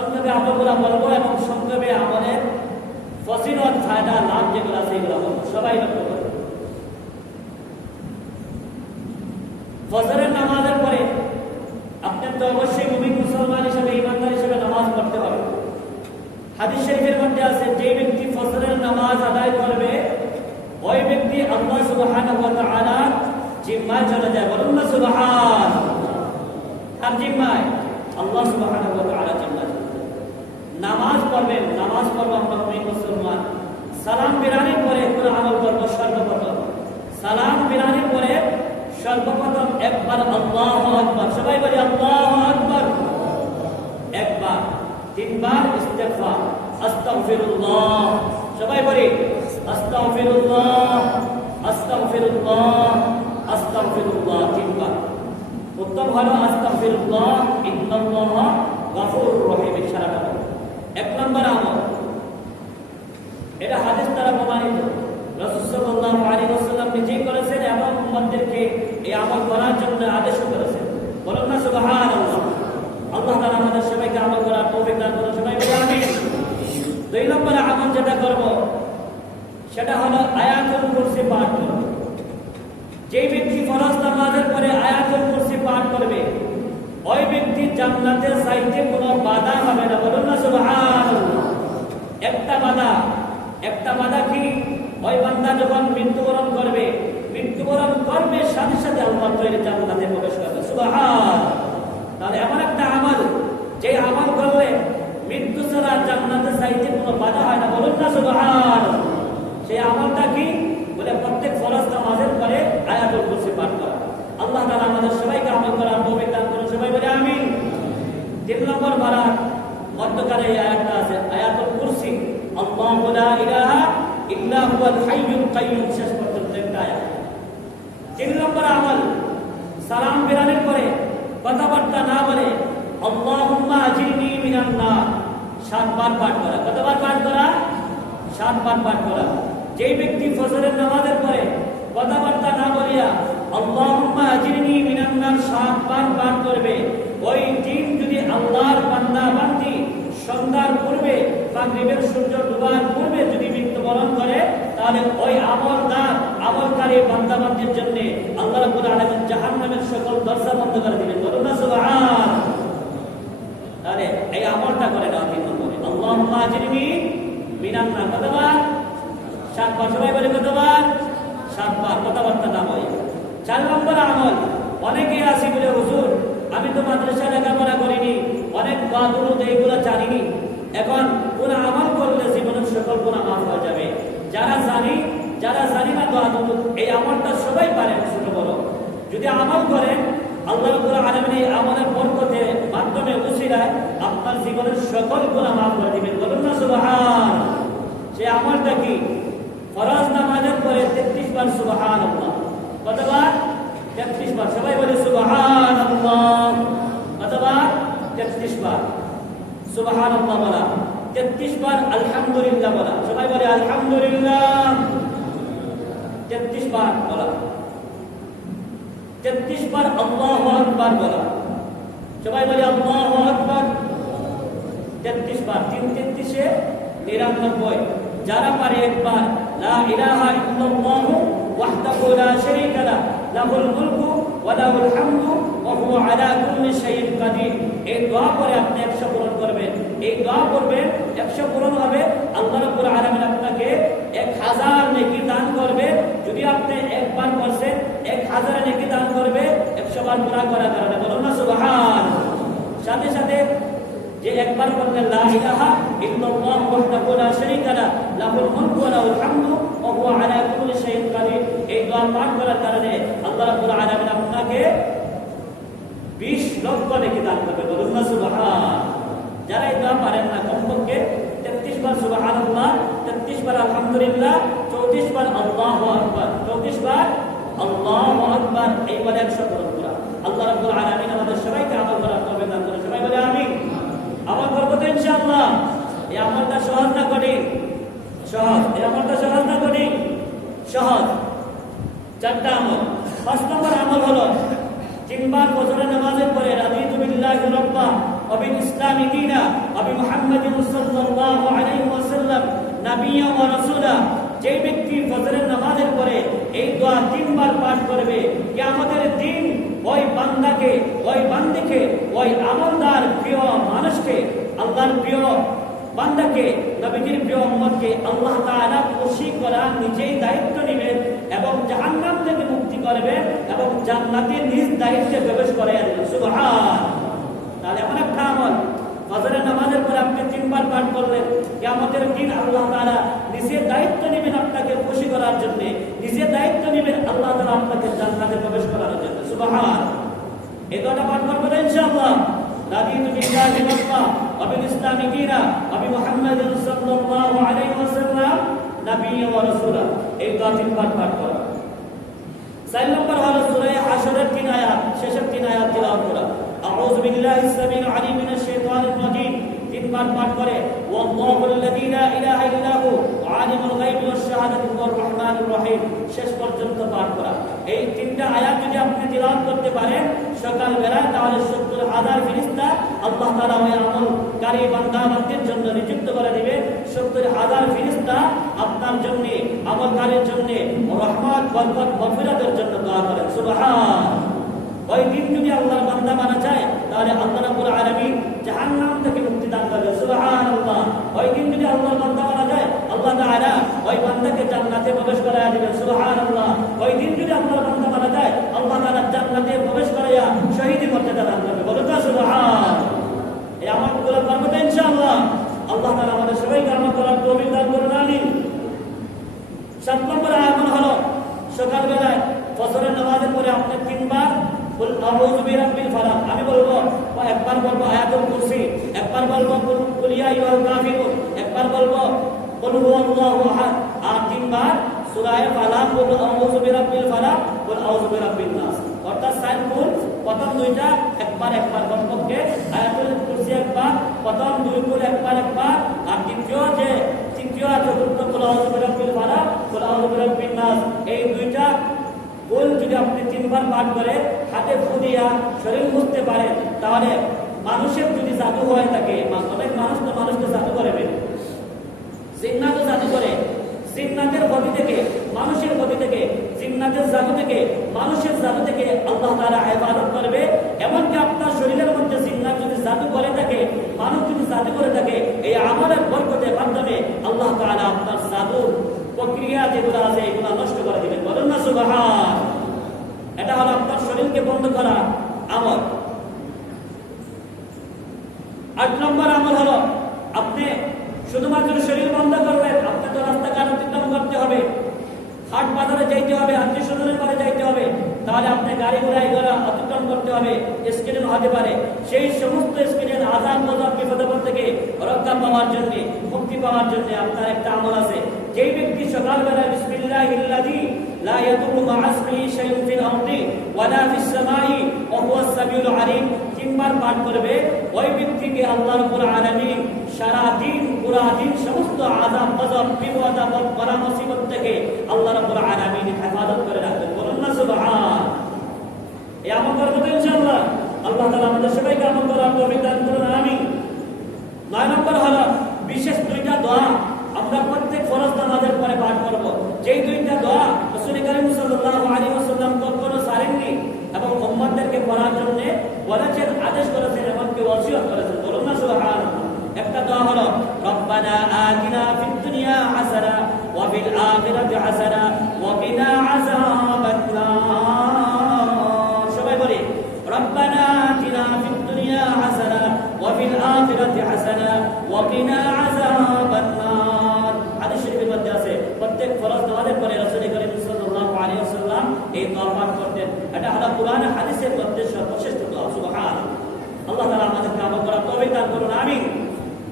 সংক্ষেপে আমলগুলো বলবো এবং সংক্ষেপে আমলের ফজিলত ফায়দা লাভ যেগুলো আছে এগুলো বলবো। সবাই লক্ষ্য করবে, ফজরের নামাজের পরে আপনি তো অবশ্যই মুমিন মুসলমান হিসেবে ইমানদার হিসেবে নামাজ পড়তে হবে। হাদিস শরীফের মধ্যে আছে যে ব্যক্তি ফজরের নামাজ আদায় করবে ওই ব্যক্তি আল্লাহ সুবহানাহু ওয়া তাআলার জিম্মায় চলে যায়। বলুন না সুবহান। আর জিম্মায় আল্লাহ সুবহানাহু ওয়া তাআলা জিম্মায় নামাজ পড়বেন। নামাজ পড়ব আমরা মুমিন মুসলমান। সালাম ফিরানোর পরে কোন আমল করব? সর্বপ্রথম সালাম ফিরানোর পরে সর্বপ্রথম একবার আল্লাহু আকবার, সবাই বলি আল্লাহু আকবার একবার, তিনবার ইস্তিগফার, আস্তাগফিরুল্লাহ, সবাই বলি আস্তাগফিরুল্লাহ আস্তাগফিরুল্লাহ আস্তাগফিরুল্লাহ তিনবার। উত্তম হলো আস্তাগফিরুল্লাহ ইন্নাল্লাহা গফুরুর রহিম। ইশারাটা এক নম্বর আমল, এটা হাদিস দ্বারা প্রমাণিত। রাসূল সাল্লাল্লাহু আলাইহি ওয়াসাল্লাম নিজেই করেছেন এবং উম্মতদেরকে এই আমল করার জন্য আদেশ করেছেন। বলুন না সুবহানাল্লাহ। আল্লাহ তাআলা আমাদের সবাইকে আমল করার তৌফিক দান করুন, সবাই বলি আমিন। দুই নম্বর আমল যেটা করব সেটা হলো আয়াতুল কুরসি পাঠ করব। যেই ব্যক্তি ফরজ নামাজের পরে আয়াতুল কুরসি পাঠ করবে ওই ব্যক্তি জান্নাতে যাইতে কোনো বাধা হবে না। বলুন না সুবহানাল্লাহ। একটা বাধা কি? ওই বান্দা যখন মৃত্যুবরণ করবে সাথে সাথে আল্লাহ তাআলা জান্নাতে প্রবেশ করবে। সুবহান। তাহলে এমন একটা আমল যে আমল করলে মৃত্যু ছাড়া জান্নাতে যাইতে কোনো বাধা হয় না। বলুন না সুবহান। সেই আমলটা কি? বলে প্রত্যেক ফরজ নামাজের পরে আয়াতুল কুরসি পাঠ করা। আল্লাহ তাআলা আমাদের সবাইকে আমল করার তৌফিক দান করুন, সবাই বলি আমিন। 3 নম্বর বারাত মধ্যকারে এই আয়াতটা আছে আয়াতুল কুরসি, আল্লাহু লা ইলাহা ইল্লা হুয়াল হাইয়ুল কাইয়্যুম, শেষ পর্যন্ত একটা আয়াত। 3 নম্বর আমল সালাম ফেরানোর পরে কথাবার্তা না বলে আল্লাহুম্মা আজিরনি মিনান নার 7 বার পাঠ করা। কতবার পাঠ করা? 7 বার পাঠ করা। যেই ব্যক্তি ফজরের নামাজের পরে কথাবার্তা না বলিয়া আল্লাহুম্মা আজিরনি মিনান নার 7 বার পাঠ করবে ওই দিন যদি আল্লাহর বান্দা বান্দি সন্ধ্যার পূর্বে মাগরিবের সূর্য ডুবার পূর্বে যদি মৃত্যুবরণ করে তাহলে ওই আমলকারী বান্দা বান্দির জন্য আল্লাহ রাব্বুল আলামিন জাহান্নামের সকল দরজা বন্ধ করে দিবেন। বলুন না সুবহান। তাহলে এই আমলটা করে নাও 3 নম্বরে আল্লাহুম্মা আজিরনি মিনান নার কতবার? 7 বার। সবাই বলে কতবার? 7 বার। কথাবার্তা না বলে। 4 নম্বর আমল, অনেকেই আসি বলে হুজুর আমি তো মাদ্রাসায় লেখাপড়া করিনি, অনেক দোয়া দুরূদ এইগুলো জানিনি, এখন কোন আমল করলে জীবনের সকল গুনাহ মাফ হয়ে যাবে? যারা জানি না দোয়া দুরূদ এই আমলটা সবাই পারেন, ছোট বড়। যদি আমল করেন আল্লাহ রাব্বুল আলামিন এই আমলের বরকতে মাধ্যমে উসিলায় আপনার জীবনের সকল গুনাহ মাফ করে দিবেন। বলুন না সুবহান। সেই আমলটা কি? ফরজ নামাজের পরে 33 বার সুবহানাল্লাহ। কতবার? 33 বার। সবাই বলে সুবহানাল্লাহ। কতবার? 33 বার সুবহানাল্লাহ বলা। 33 বার আলহামদুলিল্লাহ বলা। সবাই বলে আলহামদুলিল্লাহ। 33 বার বলা। 33 বার আল্লাহু আকবার বলা। সবাই বলে আল্লাহু আকবার। 33 বার। 3 33 99। যারা পারে একবার লা ইলাহা ইল্লাল্লাহু ওয়াহদাহু লা শারীকা লাহু লাহুল মুলকু ওয়া লাহুল হামদু ওয়া হুয়া আলা কুল্লি শাইইন কাদির। এই দোয়া করে আপনি 100 পূরণ করবেন। এই দোয়া করবেন 100 পূরণ হবে, আল্লাহ রাব্বুল আলামিন আপনাকে 1000 নেকি দান করবে। যদি আপনি একবার করছেন 1000 নেকি দান করবে 100 বার পুরা করার কারণে। বলুন না সুবহান। সাথে সাথে যে একবার বললেন লা ইলাহা ইল্লাল্লাহু ওয়াহদাহু লা শারীকা লাহু লাহুল মুলকু ওয়া লাহুল হামদু ওয়া হুয়া আলা কুল্লি শাইইন কাদির, এই দোয়া পাঠ করার কারণে আল্লাহ রাব্বুল আলামিন আপনাকে 20 লক্ষ নেকি দান করবে। বলুন না সুবহান। যারা এই দোয়া পারেন না কমপক্ষে 33 বার সুবহানাল্লাহ, 33 বার আলহামদুলিল্লাহ, 34 বার আল্লাহু আকবার, 34 বার আল্লাহু আকবার, এই বলে 100 পূরণ করা। আল্লাহ রাব্বুল আলামিন আমাদের সবাইকে আমল করার তৌফিক দান করুন, সবাই বলে আমিন। আমল করব তো ইনশাআল্লাহ। এই আমলটা সহজ না কঠিন? সহজ। এই আমলটা সহজ না কঠিন? সহজ। 4টা আমল। 5 নম্বর আমল হলো 3 বার ফজরের নামাজের পরে রাদিতু বিল্লাহি রাব্বা وبالإسلام دينا وبمحمد صلى الله عليه وسلم نبيا ورسولا। যে ব্যক্তি ফজরের নামাজের পরে এই দোয়া 3 বার পাঠ করবে, কিয়ামতের দিন ওই বান্দাকে, ওই বান্দিকে, ওই আমলদার প্রিয় মানুষকে, আল্লাহর প্রিয় বান্দাকে, নবীজির প্রিয় উম্মতকে আল্লাহ তাআলা খুশি করা নিজেই দায়িত্ব নেবেন এবং জাহান্নাম থেকে মুক্তি করবেন এবং জান্নাতে নিজ দায়িত্বে প্রবেশ করাইয়া দেবেন। সুবহান। তাহলে এমন একটা আমল, ফজরের নামাজের পরে আপনি 3 বার পাঠ করলেন, কিয়ামতের দিন আল্লাহ তাআলা নিজের দায়িত্ব নেবেন আপনাকে খুশি করার জন্য, নিজের দায়িত্ব নেবেন আল্লাহ তাআলা আপনাকে জান্নাতে প্রবেশ করার জন্য। সুবহান। এই দোয়াটা পাঠ করবেন ইনশাআল্লাহ। রাদিতু বিল্লাহি রাব্বা ওয়া বিল ইসলামি দীনা ওয়া বিমুহাম্মাদিন সাল্লাল্লাহু আলাইহি ওয়াসাল্লাম নবিয়্যা ওয়া রাসূলা। এই দোয়া 3 বার পাঠ করা। 4 নম্বর হলো সূরা হাশরের 3 আয়াত, শেষের 3 আয়াত তিলাওয়াত করা। আউযু বিল্লাহি সামিল আলিম মিনাশ শাইতানির রাজিম 3 বার পাঠ করে ওয়াল্লাহুল্লাযী লা ইলাহা ইল্লা হু আলিমুল গায়বি ওয়াশ শাহাদাতি ওয়ার রহমানুর রহিম শেষ পর্যন্ত পাঠ করা। এই 3টা আয়াত যদি আপনি তিলাওয়াত করতে পারেন সকাল বেলায়, তাহলে 70,000 ফেরেশতা আল্লাহ তাআলা ওই আমলকারী বান্দা-বান্দীর জন্য নিযুক্ত করে দিবে। 70,000 ফেরেশতা আপনার জন্য, আমলকারীর জন্য রহমত, বরকত, মাগফিরাতের জন্য দোয়া করেন। সুবহান। ওই দিন যদি আল্লাহর বান্দা মারা যায় তাহলে আল্লাহ রাব্বুল আলামিন জাহান্নাম থেকে মুক্তি দান করবেন। সুবহানাল্লাহ। ওই দিন যদি আল্লাহর বান্দা মারা যায় আল্লাহ তাআলা ওই বান্দাকে জান্নাতে প্রবেশ করাইয়া দিবেন। সুবহানাল্লাহ। ওই দিন যদি আল্লাহর বান্দা মারা যায় আল্লাহ তাআলা জান্নাতে প্রবেশ করাইয়া শহীদি মর্যাদা দান করবেন। বলুন না সুবহান। এই আমলগুলো করব তো ইনশাআল্লাহ। আল্লাহ তাআলা আমাদের সবাইকে আমল করার তৌফিক দান করুন। আমিন। 7 নম্বর আমল হলো সকালবেলায় ফজরের নামাজের পরে আপনি 3 বার কুল আউযু বিরাব্বিল ফালাক, আমি বলবো, একবার বলবো আয়াতুল কুরসি, একবার বলবো কুল ইয়া আইয়ুহাল কাফিরুন, একবার বলবো কুল হুয়াল্লাহু আহাদ, আর 3 বার সূরা ফালাক, কুল আউযু বিরাব্বিল ফালাক, কুল আউযু বিরাব্বিন নাস। অর্থাৎ 4 কুল, প্রথম 2টা একবার একবার কমপক্ষে, আয়াতুল কুরসি একবার, প্রথম 2 কুল একবার একবার, আর তৃতীয় চতুর্থ কুল আউযু বিরাব্বিল ফালাক, কুল আউযু বিরাব্বিন নাস, এই 2টা কুল যদি আপনি 3 বার পাঠ করে হাতে ফু দিয়া শরীর মুছতে পারেন, তাহলে মানুষের যদি জাদু হয়ে থাকে, অনেক মানুষ তো মানুষকে জাদু করে, জিন্নাতও জাদু করে, জিন্নাতের গতি থেকে, মানুষের গতি থেকে, জিন্নাতের জাদু থেকে, মানুষের জাদু থেকে আল্লাহ তাআলা হেফাজত করবে। এমনকি আপনার শরীরের মধ্যে জিন্নাত যদি জাদু করে থাকে, মানুষ যদি জাদু করে থাকে, এই আমলের বরকতের মাধ্যমে আল্লাহ তাআলা আপনার জাদু প্রক্রিয়া যেগুলো আছে এগুলো নষ্ট করে দিবেন। বলুন না সুবহান। এটা হলো আপনার শরীরকে বন্ধ করা আমল। 8 নম্বর আমল হলো আপনি শুধুমাত্র শরীর বন্ধ করবেন, আপনি তো রাস্তাঘাট অতিক্রম করতে হবে, হাট বাজারে যাইতে হবে, আত্মীয় স্বজনের বাড়ি যাইতে হবে, তাহলে আপনি গাড়ি ঘোড়া এগুলো অতিক্রম করতে হবে, স্ক্রিন হতে পারে। সেই সমস্ত স্ক্রিনের আযাব গজব বিপদ থেকে রক্ষা পাওয়ার জন্য, মুক্তি পাওয়ার জন্য আপনার একটা আমল আছে। যেই ব্যক্তি সকালবেলা বিসমিল্লাহিল্লাযী লা ইয়াদুররু মা ইসমিহি শাইউন ফিল আরদি ওয়ালা ফিস সামাই ওয়া হুয়াস সামিউল আলিম 3 বার পাঠ করবে, ওই ব্যক্তিকে আল্লাহ রাব্বুল আলামিন সারা দিন পুরা দিন সমস্ত আযাব গজব বিপদ আপদ বালা মুসিবত থেকে আল্লাহ রাব্বুল আলামিন হেফাজত করে রাখবেন। বলুন না সুবহান। এই আমল করব তো ইনশাআল্লাহ। আল্লাহ তাআলা আমাদের সবাইকে আমল করার তৌফিক দান করুন। আমিন। 9 নম্বর হলো বিশেষ 2টা দোয়া আমরা প্রত্যেক ফরজ নামাজের পরে পাঠ করব। যেই 2টা দোয়া রাসূল করিম সাল্লাল্লাহু আলাইহি ওয়াসাল্লাম কখনো ছাড়েননি এবং উম্মতদেরকে পড়ার জন্য বলেছেন, আদেশ করেছেন, এমনকি ওসিয়ত করেছেন। বলুন না সুবহানাল্লাহ। একটা দোয়া হলো রব্বানা আতিনা ফিদ দুনিয়া হাসানা ওয়া ফিল আখিরাতি হাসানা ওয়া কিনা আযাবান নার। সবাই বলি রব্বানা আতিনা ফিদ দুনিয়া হাসানা ওয়া ফিল আখিরাতি হাসানা ওয়া কিনা আযাবান নার। হাদিস শরীফের মধ্যে আছে প্রত্যেক ফরজ নামাজের পরে রাসূল করিম সাল্লাল্লাহু আলাইহি ওয়াসাল্লাম এই দোয়া পাঠ করতেন। এটা হলো কুরআন হাদিসের মধ্যে সর্বশ্রেষ্ঠ দোয়া। সুবহানাল্লাহ। আল্লাহ তাআলা আমাদেরকে আমল করার তৌফিক দান করুন। আমিন।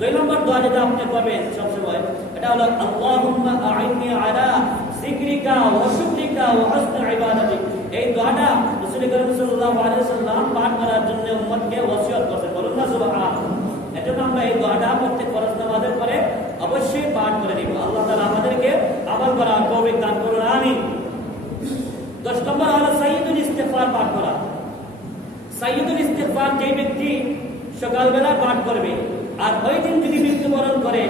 2 নম্বর দোয়া যেটা আপনি করবেন সবসময়, এটা হলো আল্লাহুম্মা আ'ইন্নি আলা যিকরিকা ওয়া শুকরিকা ওয়া হুসনি ইবাদাতিক। এই দোয়াটা রাসূল করিম সাল্লাল্লাহু আলাইহি ওয়াসাল্লাম পাঠ করার জন্য উম্মতকে ওসিয়ত করেছেন। বলুন না সুবহানাল্লাহ। এজন্য আমরা এই দোয়াটা প্রত্যেক ফরজ নামাজের পরে অবশ্যই পাঠ করে নিব। আল্লাহ তাআলা আমাদেরকে আমল করার তৌফিক দান করুন। আমিন। 10 নম্বর হলো সাইয়্যিদুল ইস্তিগফার পাঠ করা। সাইয়্যিদুল ইস্তিগফার যে ব্যক্তি সকালবেলা পাঠ করবে। আর ওই দিন যদি মৃত্যুবরণ করে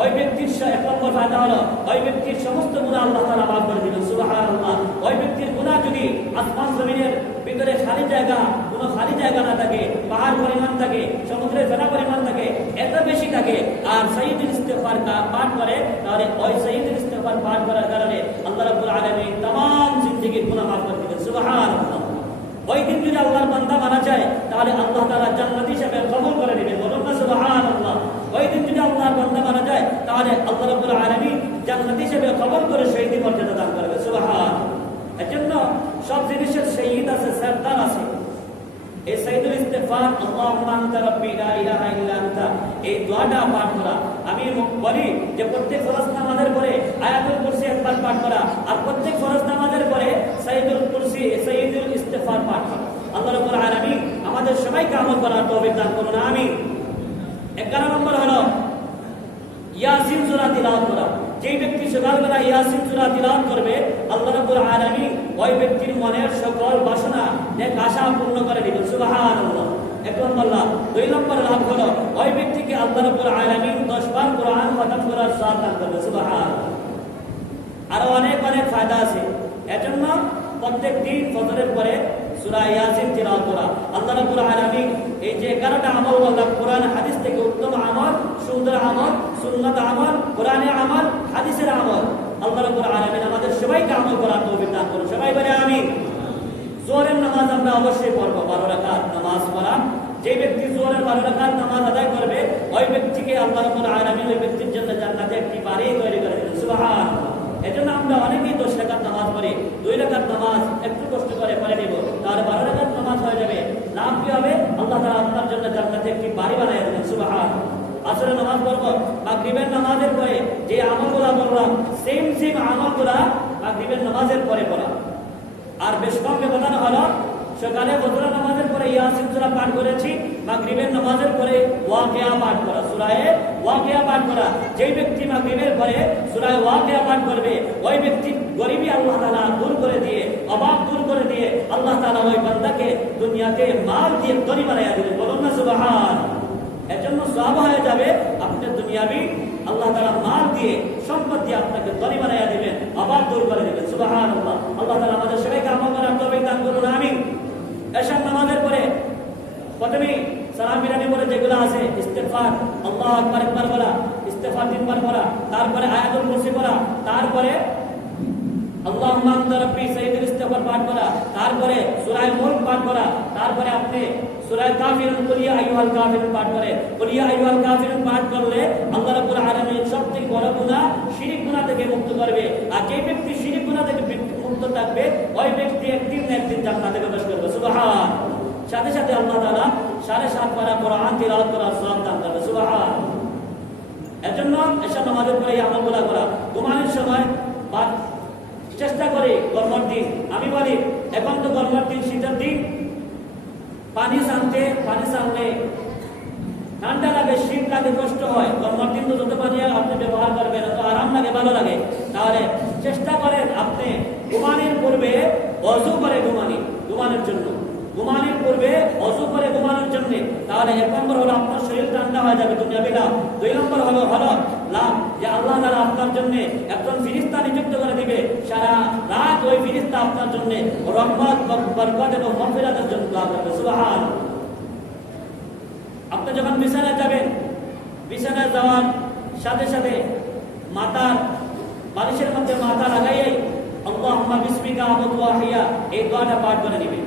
ওই ব্যক্তির এক নম্বর ফায়দা হলো ওই ব্যক্তির সমস্ত গুনাহ আল্লাহ তাআলা মাফ করে দিবেন। সুবহানাল্লাহ। ওই ব্যক্তির গুনাহ যদি আসমান জমিনের ভিতরে খালি জায়গা, কোনো খালি জায়গা না থাকে, পাহাড় পরিমাণ থাকে, সমুদ্রের ফেনা পরিমাণ থাকে, এত বেশি থাকে, আর সাইয়্যিদুল ইস্তিগফার পাঠ করে, তাহলে ওই সাইয়্যিদুল ইস্তিগফার পাঠ করার কারণে আল্লাহ রাব্বুল আলামিন तमाम জিন্দেগির গুনাহ মাফ করে দিবেন। সুবহানাল্লাহ। ওই দিন যদি আল্লাহর বান্দা মারা যায় তাহলে আল্লাহ তাআলা জান্নাত হিসেবে কবুল করে নেবেন। বলুন না সুবহানাল্লাহ। ওই দিন যদি আল্লাহর বান্দা মারা যায় তাহলে আল্লাহ রাব্বুল আলামিন জান্নাত হিসেবে কবুল করে শহীদের মর্যাদা দান করবে। সুবহানাল্লাহ। এজন্য সব জিনিসের শহীদ আছে, সরদার আছে। এই সাইয়্যিদুল ইস্তিগফার আল্লাহুম্মা আনতা রাব্বি লা ইলাহা ইল্লা আনতা, এই দোয়াটা পাঠ করা। আমি বলি যে প্রত্যেক ফরজ নামাজের পরে আয়াতুল কুরসি একবার পাঠ করা, আর প্রত্যেক ফরজ নামাজের পরে সাইয়্যিদুল ইস্তিগফার পাঠ করা। আল্লাহ রাব্বুল আলামিন আমাদের সবাইকে আমল করার তৌফিক দান করুন, আমিন। 11 নম্বর হলো ইয়াসিন সূরা তিলাওয়াত করা। যেই ব্যক্তি সকালবেলা ইয়াসিন সূরা তিলাওয়াত করবে আল্লাহ রাব্বুল আলামিন ওই ব্যক্তির মনের সকল বাসনা নেক আশা পূর্ণ করে দিবেন। সুবহানাল্লাহ। 1 নম্বর লাভ। 2 নম্বর লাভ হলো ওই ব্যক্তিকে আল্লাহ রাব্বুল আলামিন 10 বার কোরআন খতম করার সওয়াব দান করবে। সুবহানাল্লাহ। আরো অনেক অনেক ফায়দা আছে। এজন্য প্রত্যেক দিন ফজরের পরে সূরা ইয়াসিন তিলাওয়াত করা। আল্লাহ রাব্বুল আলামিন এই যে 11টা আমল বললাম, কোরআন হাদিস থেকে উত্তম আমল, সুন্দর আমল, সুন্নাত আমল, কোরআনের আমল, হাদিসের আমল, আল্লাহ রাব্বুল আলামিন আমাদের সবাইকে আমল করার তৌফিক দান করুন। সবাই বলে আমিন। জোহরের নামাজ আমরা অবশ্যই পড়ব, 12 রাকাত নামাজ পড়া। যে ব্যক্তি জোহরের 12 রাকাত নামাজ আদায় করবে ওই ব্যক্তিকে আল্লাহ রাব্বুল আলামিন ওই ব্যক্তির জন্য জান্নাতে একটি বাড়ি তৈরি করে দিবেন। সুবহানাল্লাহ। এজন্য আমরা অনেকেই 10 রাকাত নামাজ পড়ি, 2 রাকাত নামাজ একটু কষ্ট করে পড়ে নিব, তাহলে 12 রাকাত নামাজ হয়ে যাবে। লাভ কি হবে? আল্লাহ তাআলা আপনার জন্য জান্নাতে একটি বাড়ি বানিয়ে দেবেন। সুবহানাল্লাহ। আসরের নামাজ পড়ব, মাগরিবের নামাজের পরে যে আমলগুলো বললাম সেম আমলগুলো মাগরিবের নামাজের পরে পড়া। আর বেশ কম ব্যবধান হলো সকালে ফজর নামাজের পরে ইয়াসিন সূরা পাঠ করেছি, মাগরিবের নামাজের পরে ওয়াকিয়া পাঠ করা, সূরা ওয়াকিয়া পাঠ করা। যেই ব্যক্তি মাগরিবের পরে সূরা ওয়াকিয়া পাঠ করবে ওই ব্যক্তির গরিবী আল্লাহ তাআলা দূর করে দিয়ে, অভাব দূর করে দিয়ে আল্লাহ তাআলা ওই বান্দাকে দুনিয়াতে মাল দিয়ে ধনী বানাইয়া দিবেন। বলুন না সুবহান। এজন্য সওয়াব হয়ে যাবে আপনার দুনিয়াবি, আল্লাহ তাআলা মাল দিয়ে, সম্পদ দিয়ে আপনাকে ধনী বানাইয়া দিবেন, অভাব দূর করে দিবেন। সুবহানাল্লাহ। আল্লাহ তাআলা আমাদের সবাইকে আমল করার তৌফিক দান করুন, আমিন। এশার নামাজের পরে প্রথমেই সালাম ফিরানোর পরে যেগুলো আছে ইস্তিগফার, আল্লাহু আকবার একবার বলা, ইস্তিগফার 3 বার বলা, তারপরে আয়াতুল কুরসি পড়া, তারপরে আল্লাহুম্মা আনতা রাব্বি সাইয়্যিদুল ইস্তিগফার পাঠ করা, তারপরে সূরা মুলক পাঠ করা, তারপরে আপনি সূরা কাফিরুন কুল ইয়া আইয়ুহাল কাফিরুন পাঠ করে। কুল ইয়া আইয়ুহাল কাফিরুন পাঠ করলে আল্লাহ রাব্বুল আলামিন সবথেকে বড় গুনাহ শিরক গুনাহ থেকে মুক্ত করবে। আর যে ব্যক্তি শিরক গুনাহ থেকে মুক্ত থাকবে ওই ব্যক্তি একদিন না একদিন জান্নাতে প্রবেশ করবে। সুবহান। সাথে সাথে আল্লাহ তাআলা 7.5 পারা কোরআন তিলাওয়াত করার সওয়াব দান করবে। সুবহান। এজন্য এশা নামাজের পরে এই আমলগুলো করা। ঘুমানোর সময় বা চেষ্টা করে গরমের দিন, আমি বলি এখন তো গরমের দিন, শীতের দিন, পানি সামনে ঠান্ডা লাগে, শীত লাগে, কষ্ট হয়। গরমের দিন তো যত পানি আপনি ব্যবহার করবেন তত আরাম লাগে, ভালো লাগে। তাহলে চেষ্টা করেন আপনি ঘুমানোর পূর্বে ওযু করে ঘুমানোর জন্য, ঘুমানোর পূর্বে ওযু করে ঘুমানোর জন্য। তাহলে 1 নম্বর হলো আপনার শরীর ঠান্ডা হয়ে যাবে, দুনিয়াবি লাভ। 2 নম্বর হলো লাভ যে আল্লাহ তাআলা আপনার জন্য একজন ফেরেশতা নিযুক্ত করে দিবে, সারা রাত ওই ফেরেশতা আপনার জন্য রহমত, বরকত এবং মাগফিরাতের জন্য দোয়া করবে। সুবহানাল্লাহ। আপনি যখন বিছানায় যাবেন, বিছানায় যাওয়ার সাথে সাথে মাথার বালিশের মধ্যে মাথা লাগাইয়াই আল্লাহুম্মা বিসমিকা আমুতু ওয়া আহইয়া এই দোয়াটা পাঠ করে নেবেন।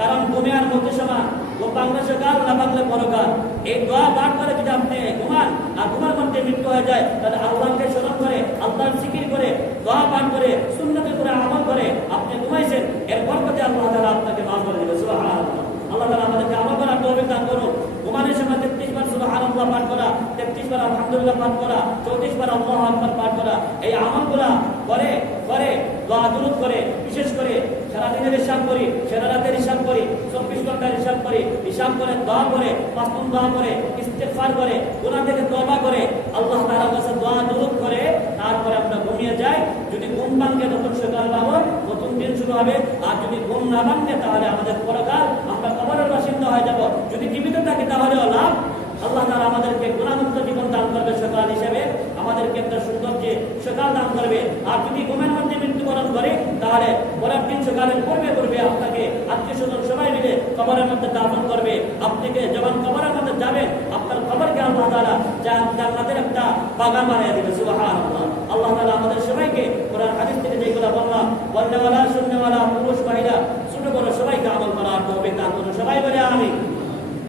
কারণ ঘুমে আর মধ্যে সময় গোপাঙ্গ সকাল না পাকলে পরকাল, এই দোয়া পাঠ করে যদি আপনি ঘুমান আর ঘুমার মধ্যে মৃত্যু হয়ে যায় তাহলে আল্লাহকে স্মরণ করে, আল্লাহর জিকির করে, দোয়া পাঠ করে, সুন্নতে করে আমল করে আপনি ঘুমাইছেন, এর বরকতে আল্লাহ তাআলা আপনাকে মাফ করে দিবেন। সুবহানাল্লাহ। আল্লাহ তাআলা আমাদেরকে আমল করার তৌফিক দান করুন। ঘুমানোর সময় 33 বার সুবহানাল্লাহ পাঠ করা, 33 বার আলহামদুলিল্লাহ পাঠ করা, 34 বার আল্লাহু আকবার পাঠ করা, এই আমলগুলা করে দোয়া দুরূদ করে, বিশেষ করে সারাদিনের হিসাব করি, সারা রাতের হিসাব করি, 24 ঘন্টার হিসাব করি, হিসাব করে দোয়া করে, 5 দিন দোয়া করে, ইস্তিগফার করে, গুনাহ থেকে তওবা করে, আল্লাহ তাআলার কাছে দোয়া দুরূদ করে, তারপরে আমরা ঘুমিয়ে যাই। যদি ঘুম ভাঙে তখন সকালবেলা নতুন দিন শুরু হবে। আর যদি ঘুম না ভাঙে তাহলে আমাদের পরকাল আমরা কবরের বাসিন্দা হয়ে যাব। যদি জীবিত আল্লাহ তাআলা আমাদেরকে গুনাহমুক্ত জীবন দান করবে সকাল হিসেবে, আমাদেরকে একটা সুন্দর যে সকাল দান করবে। আর যদি ঘুমের মধ্যে মৃত্যুবরণ করে তাহলে পরের দিন সকালের পূর্বে পূর্বে আপনাকে আত্মীয় স্বজন সবাই মিলে কবরের মধ্যে দাফন করবে। আপনাকে যখন কবরের মধ্যে যাবেন আপনার কবরকে আল্লাহ তাআলা জান্নাতের একটা বাগান বানিয়ে দেবে। সুবহানাল্লাহ। আল্লাহ তাআলা আমাদের সবাইকে কোরআন হাদিস থেকে যেগুলো বললাম